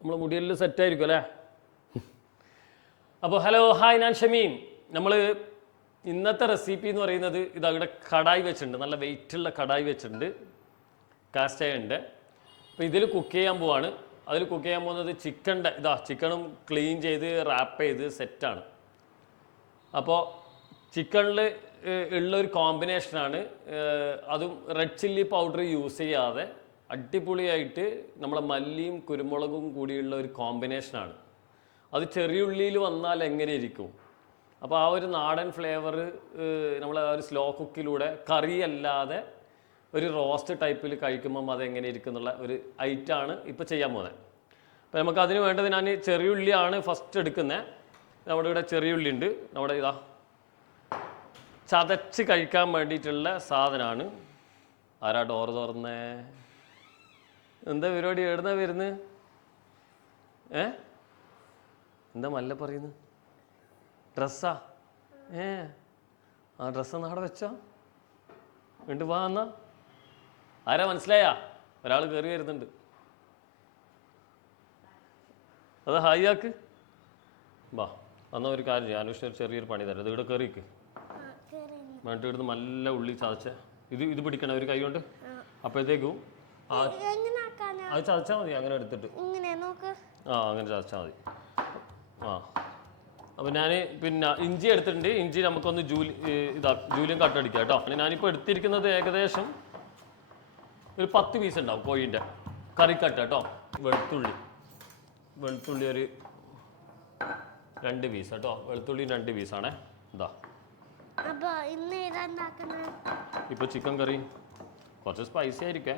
നമ്മൾ മുടിയെല്ലാം സെറ്റായിരിക്കും അല്ലേ? അപ്പോൾ ഹലോ ഹായ്, ഞാൻ ഷമീം. നമ്മൾ ഇന്നത്തെ റെസിപ്പി എന്ന് പറയുന്നത് ഇതവിടെ കടായി വെച്ചിട്ടുണ്ട്, നല്ല വെയിറ്റുള്ള കടായി വെച്ചിട്ടുണ്ട്, കാസ്റ്റ് അയൺ ഉണ്ട്. അപ്പോൾ ഇതിൽ കുക്ക് ചെയ്യാൻ പോവാണ്. അതിൽ കുക്ക് ചെയ്യാൻ പോകുന്നത് ചിക്കൻ്റെ ചിക്കനും ക്ലീൻ ചെയ്ത് റാപ്പ് ചെയ്ത് സെറ്റാണ്. അപ്പോൾ ചിക്കനിൽ ഉള്ളൊരു കോമ്പിനേഷനാണ്, അതും റെഡ് ചില്ലി പൗഡർ യൂസ് ചെയ്യാതെ അടിപൊളിയായിട്ട് നമ്മളെ മല്ലിയും കുരുമുളകും കൂടിയുള്ള ഒരു കോമ്പിനേഷനാണ്. അത് ചെറിയ ഉള്ളിയിൽ വന്നാൽ എങ്ങനെ ഇരിക്കും? അപ്പോൾ ആ ഒരു നാടൻ ഫ്ലേവർ നമ്മൾ ആ ഒരു സ്ലോ കുക്കിലൂടെ കറി അല്ലാതെ ഒരു റോസ്റ്റ് ടൈപ്പിൽ കഴിക്കുമ്പം അതെങ്ങനെ ഇരിക്കും എന്നുള്ള ഒരു ഐറ്റമാണ് ഇപ്പോൾ ചെയ്യാൻ പോകുന്നത്. അപ്പോൾ നമുക്ക് അതിന് വേണ്ടത്, ഞാൻ ചെറിയ ഉള്ളിയാണ് ഫസ്റ്റ് എടുക്കുന്നത്. നമ്മുടെ ഇവിടെ ചെറിയ ഉള്ളി ഉണ്ട്, നമ്മുടെ ചതച്ച് കഴിക്കാൻ വേണ്ടിയിട്ടുള്ള സാധനമാണ്. ആരാ ഡോറ് തുറന്നേ? എന്താ പരിപാടി? എവിടുന്നാ വരുന്നത്? എന്താ മല്ല പറയുന്നത്? ഡ്രസ്സാ? ആ ഡ്രസ്സൊന്ന് അവിടെ വെച്ചോ, വീണ്ടും വാ. എന്നാ ആരാ മനസ്സിലായാ? ഒരാൾ കയറി വരുന്നുണ്ട്. അത് ഹായ് ആക്ക്. വാ, എന്നാൽ ഒരു കാര്യം ചെയ്യാം, അനുഷ്ഠ ചെറിയൊരു പണി തരാം. ഇത് ഇവിടെ കയറിക്ക് വേണ്ടിട്ട് ഇവിടുന്ന് നല്ല ഉള്ളി ചതച്ച ഇത് പിടിക്കണം ഒരു കൈ കൊണ്ട്. അപ്പോഴത്തേക്കും അത് ചതച്ചാൽ മതി, അങ്ങനെ എടുത്തിട്ട് അങ്ങനെ ചതച്ചാൽ മതി. അപ്പോൾ ഞാൻ പിന്നെ ഇഞ്ചി എടുത്തിട്ടുണ്ട്. ഇഞ്ചി നമുക്കൊന്ന് ജൂലിയം കട്ടടിക്കാം കേട്ടോ. ഞാനിപ്പോൾ എടുത്തിരിക്കുന്നത് ഏകദേശം ഒരു 10 പീസ് ഉണ്ടാവും കോഴീൻ്റെ കറിക്കട്ട കേട്ടോ. വെളുത്തുള്ളി ഒരു 2 പീസ് കേട്ടോ. വെളുത്തുള്ളി 2 പീസാണേ. ഇപ്പൊ ചിക്കൻ കറി കുറച്ച് സ്പൈസി ആയിരിക്കേ.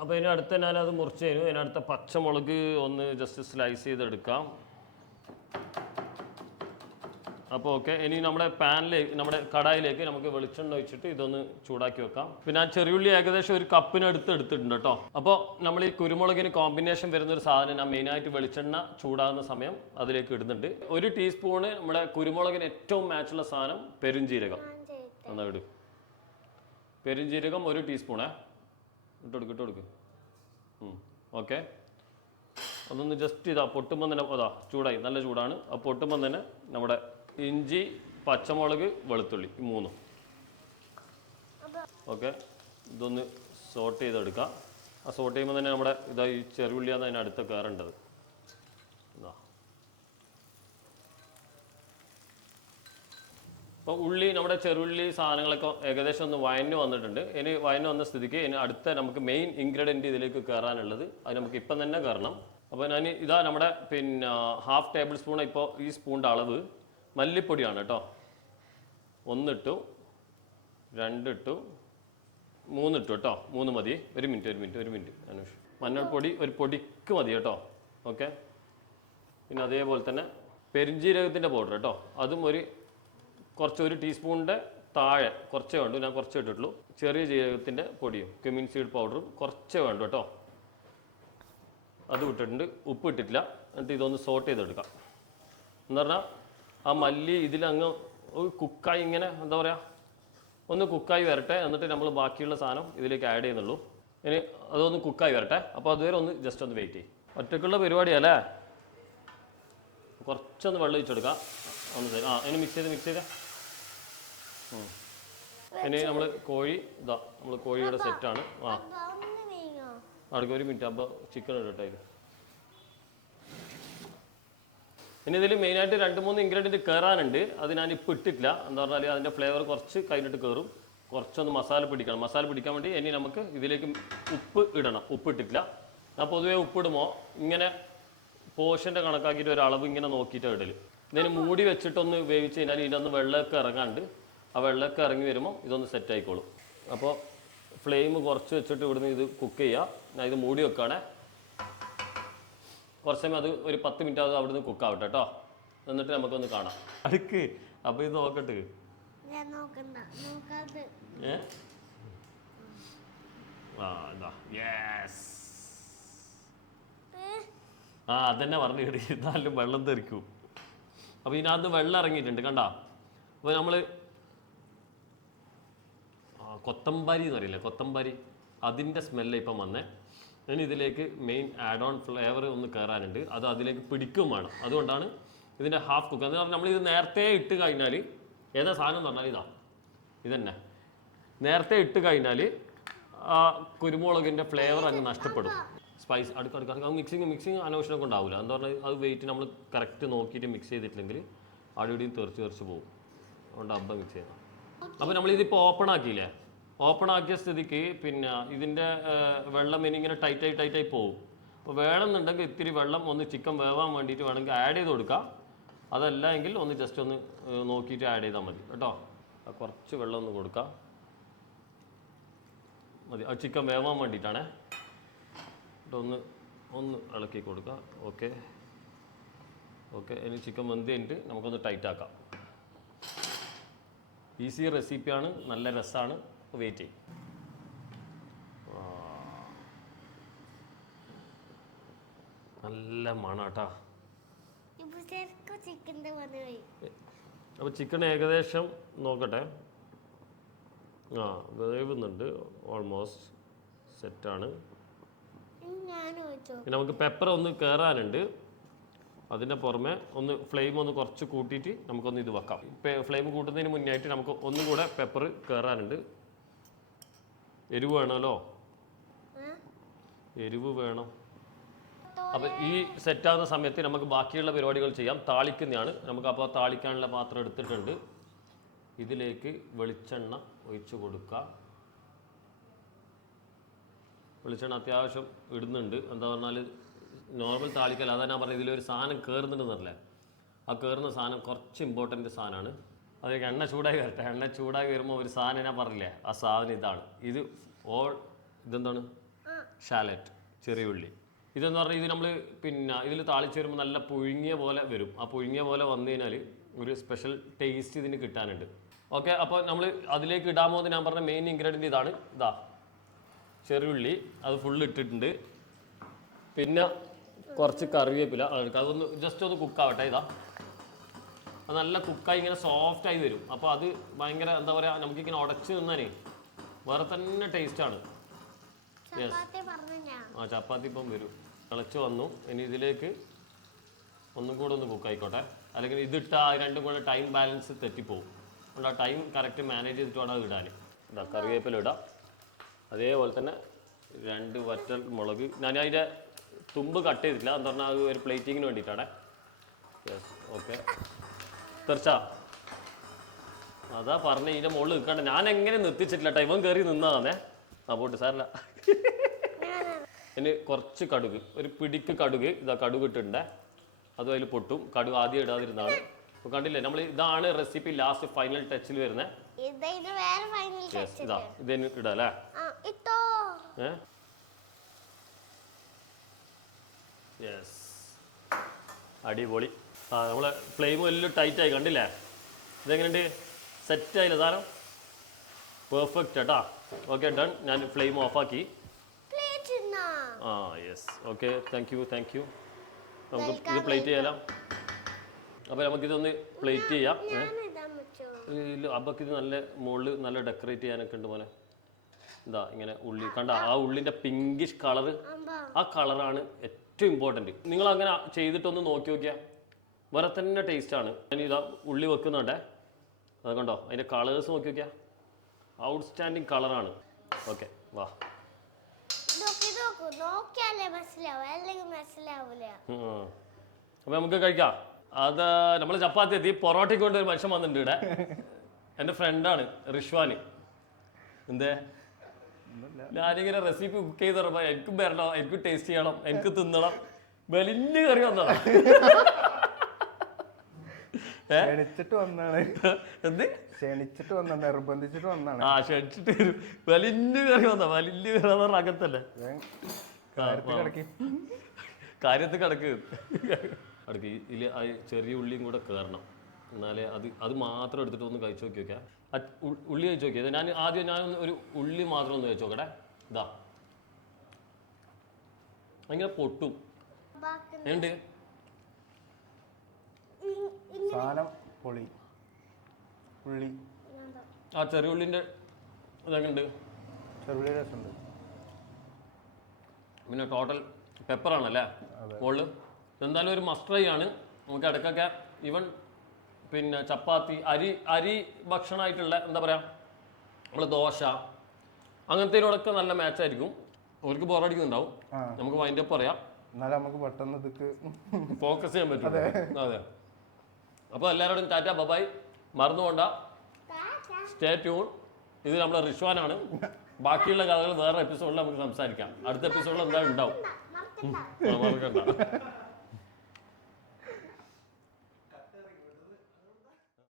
അപ്പോൾ ഇതിനടുത്ത് ഞാനത് മുറിച്ച് തരും. ഇതിനടുത്ത പച്ചമുളക് ഒന്ന് ജസ്റ്റ് സ്ലൈസ് ചെയ്തെടുക്കാം. അപ്പോൾ ഓക്കെ, ഇനി നമ്മുടെ പാനിലേക്ക്, നമ്മുടെ കടായിലേക്ക് നമുക്ക് വെളിച്ചെണ്ണ ഒഴിച്ചിട്ട് ഇതൊന്ന് ചൂടാക്കി വെക്കാം. പിന്നെ ഞാൻ ചെറിയുള്ളി ഏകദേശം ഒരു കപ്പിനടുത്ത് എടുത്തിട്ടുണ്ട് കേട്ടോ. അപ്പോൾ നമ്മൾ ഈ കുരുമുളകിന് കോമ്പിനേഷൻ വരുന്നൊരു സാധനം ഞാൻ മെയിനായിട്ട് വെളിച്ചെണ്ണ ചൂടാകുന്ന സമയം അതിലേക്ക് ഇടുന്നുണ്ട്. 1 ടീസ്പൂണ് നമ്മുടെ കുരുമുളകിന് ഏറ്റവും മാച്ചുള്ള സാധനം പെരുംജീരകം. എന്നാ ഇട്. പെരുംജീരകം 1 ടീസ്പൂണേ ഇട്ട് കൊടുക്ക്. ഓക്കെ, അതൊന്ന് ജസ്റ്റ് പൊട്ടുമ്പം തന്നെ ചൂടായി, നല്ല ചൂടാണ്. ആ പൊട്ടുമ്പം തന്നെ നമ്മുടെ ഇഞ്ചി, പച്ചമുളക്, വെളുത്തുള്ളി 3. ഓക്കെ, ഇതൊന്ന് സോട്ട് ചെയ്തെടുക്കാം. ആ സോട്ട് ചെയ്യുമ്പോൾ തന്നെ നമ്മുടെ ഈ ചെറുള്ളിയാണ് അതിന് അടുത്ത് കയറേണ്ടത്. അപ്പോൾ ഉള്ളി, നമ്മുടെ ചെറുള്ളി സാധനങ്ങളൊക്കെ ഏകദേശം ഒന്ന് വഴഞ്ഞു വന്നിട്ടുണ്ട്. ഇനി വഴഞ്ഞു വന്ന സ്ഥിതിക്ക് ഇനി അടുത്ത നമുക്ക് മെയിൻ ഇൻഗ്രീഡിയൻറ്റ് ഇതിലേക്ക് കയറാനുള്ളത്, അത് നമുക്ക് ഇപ്പം തന്നെ കയറണം. അപ്പോൾ ഞാൻ നമ്മുടെ പിന്നെ 1/2 ടേബിൾ സ്പൂൺ, ഇപ്പോൾ ഈ സ്പൂണിൻ്റെ അളവ് മല്ലിപ്പൊടിയാണ് കേട്ടോ. 1 ഇട്ടു, 2 ഇട്ടു, 3 ഇട്ടു കേട്ടോ. 3 മതി. ഒരു മിനിറ്റ് അനുഷ്. മഞ്ഞൾപ്പൊടി ഒരു പൊടിക്ക് മതി കേട്ടോ. ഓക്കെ, പിന്നെ അതേപോലെ തന്നെ പെരുംജീരകത്തിൻ്റെ പൗഡർ കേട്ടോ. അതും കുറച്ച് 1 ടീസ്പൂണിൻ്റെ താഴെ കുറച്ചേ വേണ്ടു, ഞാൻ കുറച്ചേ ഇട്ടിട്ടുള്ളൂ. ചെറിയ ജീരകത്തിൻ്റെ പൊടിയും ക്യുമിൻ സീഡ് പൗഡറും കുറച്ചേ വേണ്ടു കേട്ടോ. അത് ഇട്ടിട്ടുണ്ട്. ഉപ്പ് ഇട്ടിട്ടില്ല. എന്നിട്ട് ഇതൊന്ന് സോട്ട് ചെയ്തെടുക്കാം. എന്ന് പറഞ്ഞാൽ ആ മല്ലി ഇതിലങ്ങ് കുക്കായി ഇങ്ങനെ എന്താ പറയുക, ഒന്ന് കുക്കായി വരട്ടെ. എന്നിട്ട് നമ്മൾ ബാക്കിയുള്ള സാധനം ഇതിലേക്ക് ആഡ് ചെയ്യുന്നുള്ളൂ. ഇനി അതൊന്ന് കുക്കായി വരട്ടെ. അപ്പോൾ അതുവരെ ഒന്ന് ജസ്റ്റ് ഒന്ന് വെയിറ്റ് ചെയ്യും. ഒറ്റക്കുള്ള പരിപാടിയല്ലേ. കുറച്ചൊന്ന് വെള്ളം ഒഴിച്ചെടുക്കാം. ഒന്ന് ഇനി മിക്സ് ചെയ്ത് ഇനി നമ്മൾ നമ്മൾ കോഴിയുടെ സെറ്റാണ്. അടുക്ക 1 മിനിറ്റ്. അപ്പോൾ ചിക്കൻ ഇടട്ടെ. ഇനി ഇതിൽ മെയിനായിട്ട് 2-3 ഇൻഗ്രീഡിയൻറ്റ് കയറാനുണ്ട്. അത് ഞാനിപ്പോൾ ഇട്ടിട്ടില്ല. എന്താ പറഞ്ഞാൽ അതിൻ്റെ ഫ്ലേവർ കുറച്ച് കഴിഞ്ഞിട്ട് കയറും. കുറച്ചൊന്ന് മസാല പിടിക്കണം. മസാല പിടിക്കാൻ വേണ്ടി ഇനി നമുക്ക് ഇതിലേക്ക് ഉപ്പ് ഇടണം. ഉപ്പ് ഇട്ടിട്ടില്ല. ഞാൻ പൊതുവേ ഉപ്പിടുമ്പോൾ ഇങ്ങനെ പോർഷൻ്റെ കണക്കാക്കിയിട്ട് ഒരളവ് ഇങ്ങനെ നോക്കിയിട്ട് ഇടൽ. ഇതിന് മൂടി വെച്ചിട്ടൊന്ന് വേവിച്ച് കഴിഞ്ഞാൽ ഇതിനൊന്ന് വെള്ളമൊക്കെ ഇറങ്ങാണ്ട്, ആ വെള്ളമൊക്കെ ഇറങ്ങി വരുമ്പോൾ ഇതൊന്ന് സെറ്റ് ആയിക്കോളും. അപ്പോൾ ഫ്ലെയിം കുറച്ച് വെച്ചിട്ട് ഇവിടുന്ന് ഇത് കുക്ക് ചെയ്യുക. ഞാൻ ഇത് മൂടി വെക്കുകയാണേ. കുറച്ച് സമയം അത് ഒരു 10 മിനിറ്റ് അത് അവിടുന്ന് കുക്കാവട്ടെ കേട്ടോ. എന്നിട്ട് നമുക്കൊന്ന് കാണാം. അടുക്ക്. അപ്പോൾ ഇത് നോക്കട്ടെ. അതന്നെ പറഞ്ഞു കിട്ടി. എന്നാലും വെള്ളം തെറിക്കും. അപ്പോൾ ഇതിനകത്ത് വെള്ളം ഇറങ്ങിയിട്ടുണ്ട് കണ്ടാ. അപ്പോൾ നമ്മൾ കൊത്തമ്പാരി എന്ന് പറയില്ലേ, കൊത്തമ്പാരി, അതിൻ്റെ സ്മെല്ല് ഇപ്പം വന്നേ. ഇനി ഇതിലേക്ക് മെയിൻ ആഡ് ഓൺ ഫ്ലേവർ ഒന്ന് കയറാനുണ്ട്. അത് അതിലേക്ക് പിടിക്കും വേണം. അതുകൊണ്ടാണ് ഇതിൻ്റെ ഹാഫ് കുക്ക്. എന്ന് പറഞ്ഞാൽ നമ്മളിത് നേരത്തെ ഇട്ട് കഴിഞ്ഞാൽ ഏതാ സാധനം എന്ന് പറഞ്ഞാൽ ഇതന്നെ നേരത്തെ ഇട്ട് കഴിഞ്ഞാൽ ആ കുരുമുളകിൻ്റെ ഫ്ലേവർ അങ്ങ് നഷ്ടപ്പെടും. സ്പൈസ് അടുക്കടുക്ക അത് മിക്സിങ് അനാവശ്യമൊക്കെ ഉണ്ടാവില്ല. എന്താ പറഞ്ഞാൽ അത് വെയിറ്റ് നമ്മൾ കറക്റ്റ് നോക്കിയിട്ട് മിക്സ് ചെയ്തിട്ടില്ലെങ്കിൽ അടിയും തെറിച്ച് പോകും. അതുകൊണ്ട് അബ്ബ മിക്സ് ചെയ്യണം. അപ്പോൾ നമ്മളിതിപ്പോൾ ഓപ്പൺ ആക്കിയില്ലേ, ഓപ്പൺ ആക്കിയ സ്ഥിതിക്ക് പിന്നെ ഇതിൻ്റെ വെള്ളം ഇനിയിങ്ങനെ ടൈറ്റായി പോകും. അപ്പോൾ വേണമെന്നുണ്ടെങ്കിൽ ഇത്തിരി വെള്ളം ഒന്ന് ചിക്കൻ വേവാൻ വേണ്ടിയിട്ട് വേണമെങ്കിൽ ആഡ് ചെയ്ത് കൊടുക്കാം. അതല്ല എങ്കിൽ ഒന്ന് ജസ്റ്റ് ഒന്ന് നോക്കിയിട്ട് ആഡ് ചെയ്താൽ മതി കേട്ടോ. കുറച്ച് വെള്ളം ഒന്ന് കൊടുക്കാം മതി. അത് ചിക്കൻ വേവാൻ വേണ്ടിയിട്ടാണേ. ഒന്ന് ഇളക്കി കൊടുക്കാം. ഓക്കെ ഇനി ചിക്കൻ വെന്ത് കഴിഞ്ഞിട്ട് നമുക്കൊന്ന് ടൈറ്റ് ആക്കാം. ഈസി റെസിപ്പിയാണ്, നല്ല രസമാണ്. വെയിറ്റ് ചെയ്യും. നല്ല മണാട്ടാ. അപ്പോൾ ചിക്കൻ ഏകദേശം നോക്കട്ടെ. വേവുന്നുണ്ട്, ഓൾമോസ്റ്റ് സെറ്റാണ്. പിന്നെ നമുക്ക് പെപ്പർ ഒന്ന് കയറാനുണ്ട്. അതിൻ്റെ പുറമെ ഒന്ന് ഫ്ലെയിം ഒന്ന് കുറച്ച് കൂട്ടിയിട്ട് നമുക്കൊന്ന് ഇത് വെക്കാം. ഫ്ലെയിം കൂട്ടുന്നതിന് മുന്നായിട്ട് നമുക്ക് ഒന്നും കൂടെ പെപ്പർ കയറാനുണ്ട്. എരിവ് വേണമല്ലോ, എരിവ് വേണം. അപ്പം ഈ സെറ്റാകുന്ന സമയത്ത് നമുക്ക് ബാക്കിയുള്ള പരിപാടികൾ ചെയ്യാം. താളിക്കുന്നതാണ് നമുക്ക്. അപ്പോൾ താളിക്കാനുള്ള പാത്രം എടുത്തിട്ടുണ്ട്. ഇതിലേക്ക് വെളിച്ചെണ്ണ ഒഴിച്ച് കൊടുക്കുക. വെളിച്ചെണ്ണ അത്യാവശ്യം ഇടുന്നുണ്ട്. എന്താ പറഞ്ഞാൽ നോർമൽ താളിക്കൽ അതാ ഞാൻ പറഞ്ഞത്. ഇതിലൊരു സാധനം കയറുന്നുണ്ടെന്നല്ലേ, ആ കയറുന്ന സാധനം കുറച്ച് ഇമ്പോർട്ടൻ്റ് സാധനമാണ്. അതിലേക്ക് എണ്ണ ചൂടായി വരട്ടെ. എണ്ണ ചൂടായി വരുമ്പോൾ ഒരു സാധനം ഞാൻ പറഞ്ഞില്ലേ, ആ സാധനം ഇതാണ്. ഇതെന്താണ് ഷാലറ്റ്, ചെറിയ ഉള്ളി. ഇതെന്ന് പറഞ്ഞാൽ ഇത് നമ്മൾ പിന്നെ ഇതിൽ താളിച്ച് വരുമ്പോൾ നല്ല പുഴുങ്ങിയ പോലെ വരും. ആ പുഴുങ്ങിയ പോലെ വന്നു കഴിഞ്ഞാൽ ഒരു സ്പെഷ്യൽ ടേസ്റ്റ് ഇതിന് കിട്ടാനുണ്ട്. ഓക്കെ, അപ്പോൾ നമ്മൾ അതിലേക്ക് ഇടാമോ എന്ന് ഞാൻ പറഞ്ഞ മെയിൻ ഇൻഗ്രീഡിയൻറ്റ് ഇതാണ്. ചെറിയുള്ളി അത് ഫുള്ള് ഇട്ടിട്ടുണ്ട്. പിന്നെ കുറച്ച് കറിവേപ്പില അതൊന്ന് ജസ്റ്റ് ഒന്ന് കുക്കാവട്ടെ. അത് നല്ല കുക്കായി ഇങ്ങനെ സോഫ്റ്റായി വരും. അപ്പോൾ അത് ഭയങ്കര എന്താ പറയുക, നമുക്കിങ്ങനെ ഉടച്ച് നിന്നാലേ വേറെ തന്നെ ടേസ്റ്റാണ്. യെസ്, ചപ്പാത്തി ഇപ്പം വരും. തിളച്ച് വന്നു. ഇനി ഇതിലേക്ക് ഒന്നും കൂടെ ഒന്ന് കുക്കായിക്കോട്ടെ. അല്ലെങ്കിൽ ഇതിട്ടാൽ രണ്ടും കൂടെ ടൈം ബാലൻസ് തെറ്റിപ്പോവും. അതുകൊണ്ട് ആ ടൈം കറക്റ്റ് മാനേജ് ചെയ്തിട്ട് വേണം ഇടാൻ. കറിവേപ്പില ഇടാം. അതേപോലെ തന്നെ 2 വറ്റൽ മുളക്. ഞാൻ അതിൻ്റെ തുമ്പ് കട്ട് ചെയ്തിട്ടില്ല. എന്ന് പറഞ്ഞാൽ അത് ഒരു പ്ലേറ്റിങ്ങിന് വേണ്ടിയിട്ടാണ്. Yes, okay. തെറിച്ചാ അതാ പറഞ്ഞ ഇതിൻ്റെ മുകളിൽ നിൽക്കണ്ട. ഞാൻ എങ്ങനെ നിർത്തിച്ചിട്ടില്ല. ഇവൻ കയറി നിന്നതാണേ. പോട്ട് സാറില്ല. ഇനി കുറച്ച് കടുക്, ഒരു പിടിക്ക് കടുക്. കടുക് ഇട്ടിട്ടുണ്ട്. അതും അതിൽ പൊട്ടും. കടുക് ആദ്യം ഇടാതിരുന്നാണ്. അപ്പോൾ കണ്ടില്ലേ, നമ്മൾ ഇതാണ് റെസിപ്പി ലാസ്റ്റ് ഫൈനൽ ടച്ചിൽ വരുന്നത്. ഇതിന് ഇടാം അല്ലേ? യെസ്, അടിപൊളി. നമ്മളെ ഫ്ലെയിം എല്ലാം ടൈറ്റായി കണ്ടില്ലേ? ഇതെങ്ങനെയുണ്ട്? സെറ്റായില്ല സാധനം? പെർഫെക്റ്റ് കേട്ടാ. Okay, done. ഞാൻ ഫ്ലെയിം ഓഫാക്കി. Yes, okay. Thank you. നമുക്ക് ഇത് പ്ലേറ്റ് ചെയ്യാം. അപ്പോൾ നമുക്കിതൊന്ന് പ്ലേറ്റ് ചെയ്യാം. അബ്ബക്കിത് നല്ല മുകളിൽ നല്ല ഡെക്കറേറ്റ് ചെയ്യാനൊക്കെ ഉണ്ട് മോനെ. ഇങ്ങനെ ഉള്ളി കണ്ട, ആ ഉള്ളിൻ്റെ പിങ്കിഷ് കളറ്, ആ കളറാണ് ഏറ്റവും ഇമ്പോർട്ടൻറ്റ്. നിങ്ങൾ അങ്ങനെ ചെയ്തിട്ടൊന്ന് നോക്കി നോക്കിയാൽ വേറെ തന്നെ ടേസ്റ്റാണ്. ഇനി ഉള്ളി വെക്കുന്നുണ്ടേ, അത് കണ്ടോ, അതിൻ്റെ കളേഴ്സ് നോക്കി നോക്കിയാൽ ഔട്ട്സ്റ്റാൻഡിങ് കളറാണ്. ഓക്കെ, വാ. അപ്പോൾ നമുക്ക് കഴിക്കാം. അത് നമ്മൾ ചപ്പാത്തി എത്തി. പൊറോട്ടയ്ക്ക് കൊണ്ട് ഒരു മനുഷ്യൻ വന്നിട്ടുണ്ട് ഇവിടെ. എൻ്റെ ഫ്രണ്ടാണ് റിഷ്വാന്. എന്തേ ഞാനിങ്ങനെ റെസിപ്പി കുക്ക് ചെയ്ത് പറയുമ്പോൾ എനിക്കും വരണം, എനിക്ക് ടേസ്റ്റ് ചെയ്യണം, എനിക്ക് തിന്നണം. വലിയ കറി വന്നതാണ്. ക്ഷണിച്ചിട്ട് വന്നാണ്. എന്ത് ക്ഷണിച്ചിട്ട് വന്ന, നിർബന്ധിച്ചിട്ട് വന്നാണ്. ക്ഷണിച്ചിട്ട് വലിയ കറി വന്ന, വലിയ കറി വന്ന അകത്തല്ലേ കാര്യത്തിൽ കിടക്ക് അടുക്ക്. ഇതിൽ ആ ചെറിയ ഉള്ളിയും കൂടെ കയറണം. എന്നാലേ അത് മാത്രം എടുത്തിട്ട് ഒന്ന് കഴിച്ചു നോക്കി നോക്കിയാൽ. ഉള്ളി കഴിച്ചു നോക്കിയത് ഞാൻ ഒരു ഉള്ളി മാത്രം ഒന്ന് കഴിച്ചു നോക്കട്ടെ. ഭയങ്കര പൊട്ടും. ഉണ്ട് സാധനം പൊളി. ഉള്ളി ആ ചെറിയ ഉള്ളിൻ്റെ ഇതൊക്കെ ഉണ്ട്. ചെറുള്ളി രസമുണ്ട്. പിന്നെ ടോട്ടൽ പെപ്പറാണല്ലേ മുകളിൽ. എന്തായാലും ഒരു മസ്റ്റ് ട്രൈ ആണ്. നമുക്ക് ഇടയ്ക്കൊക്കെ ഈവൻ പിന്നെ ചപ്പാത്തി അരി ഭക്ഷണമായിട്ടുള്ള എന്താ പറയുക നമ്മൾ ദോശ അങ്ങനത്തേനോടൊക്കെ നല്ല മാച്ചായിരിക്കും. അവർക്ക് ബോറടിക്കുന്നുണ്ടാവും. നമുക്ക് വൈൻഡ് അപ്പ് പറയാം, എന്നാലും നമുക്ക് പെട്ടെന്ന് ഇതൊക്കെ ഫോക്കസ് ചെയ്യാൻ പറ്റും. അതെ. അപ്പോൾ എല്ലാവരോടും ടാറ്റ ബബായ്. മറന്നുകൊണ്ട സ്റ്റേ ട്യൂൺ. ഇത് നമ്മുടെ റിഷ്വാനാണ്. ബാക്കിയുള്ള കഥകൾ വേറെ എപ്പിസോഡിൽ നമുക്ക് സംസാരിക്കാം. അടുത്ത എപ്പിസോഡിൽ എന്തായാലും ഉണ്ടാവും. മറക്കണ്ട.